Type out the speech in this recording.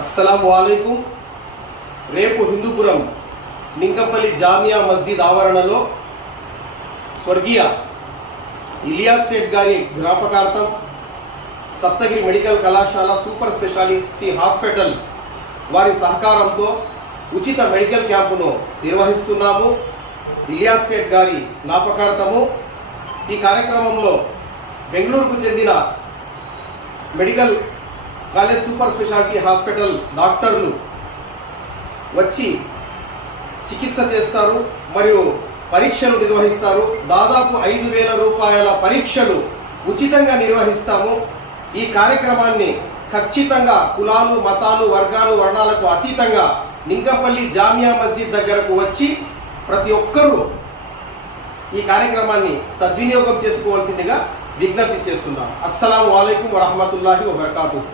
అస్సలాము అలైకుం. రేపు హిందూపురం నింకంపల్లి జామియా మస్జిద్ ఆవరణలో స్వర్గీయ ఇలియాస్ సేఠ్ గారి జ్ఞాపకార్థం సప్తగిరి మెడికల్ కళాశాల సూపర్ స్పెషాలిటీ హాస్పిటల్ వారి సహకారంతో ఉచిత మెడికల్ క్యాంపును నిర్వహిస్తున్నాము. ఇలియాస్ సేఠ్ గారి జ్ఞాపకార్థము. ఈ కార్యక్రమంలో బెంగళూరుకు చెందిన medical college super speciality hospital డాక్టర్లు వచ్చి చికిత్స చేస్తారు మరియు పరీక్షలు నిర్వహిస్తారు. దాదాపు 5,000 రూపాయల పరీక్షలు ఉచితంగా నిర్వహిస్తాము. ఈ కార్యక్రమాన్ని ఖచ్చితంగా కులాలు, మతాలు, వర్గాలు, వర్ణాలకు అతీతంగా నింకంపల్లి జామియా మస్జిద్ దగ్గరకు వచ్చి ప్రతి ఒక్కరూ ఈ కార్యక్రమాన్ని సద్వినియోగం చేసుకోవాల్సిందిగా విజ్ఞప్తి చేస్తున్నాం. అస్సలాము అలైకుం వరహమతుల్లాహి వబర్కాతుహు.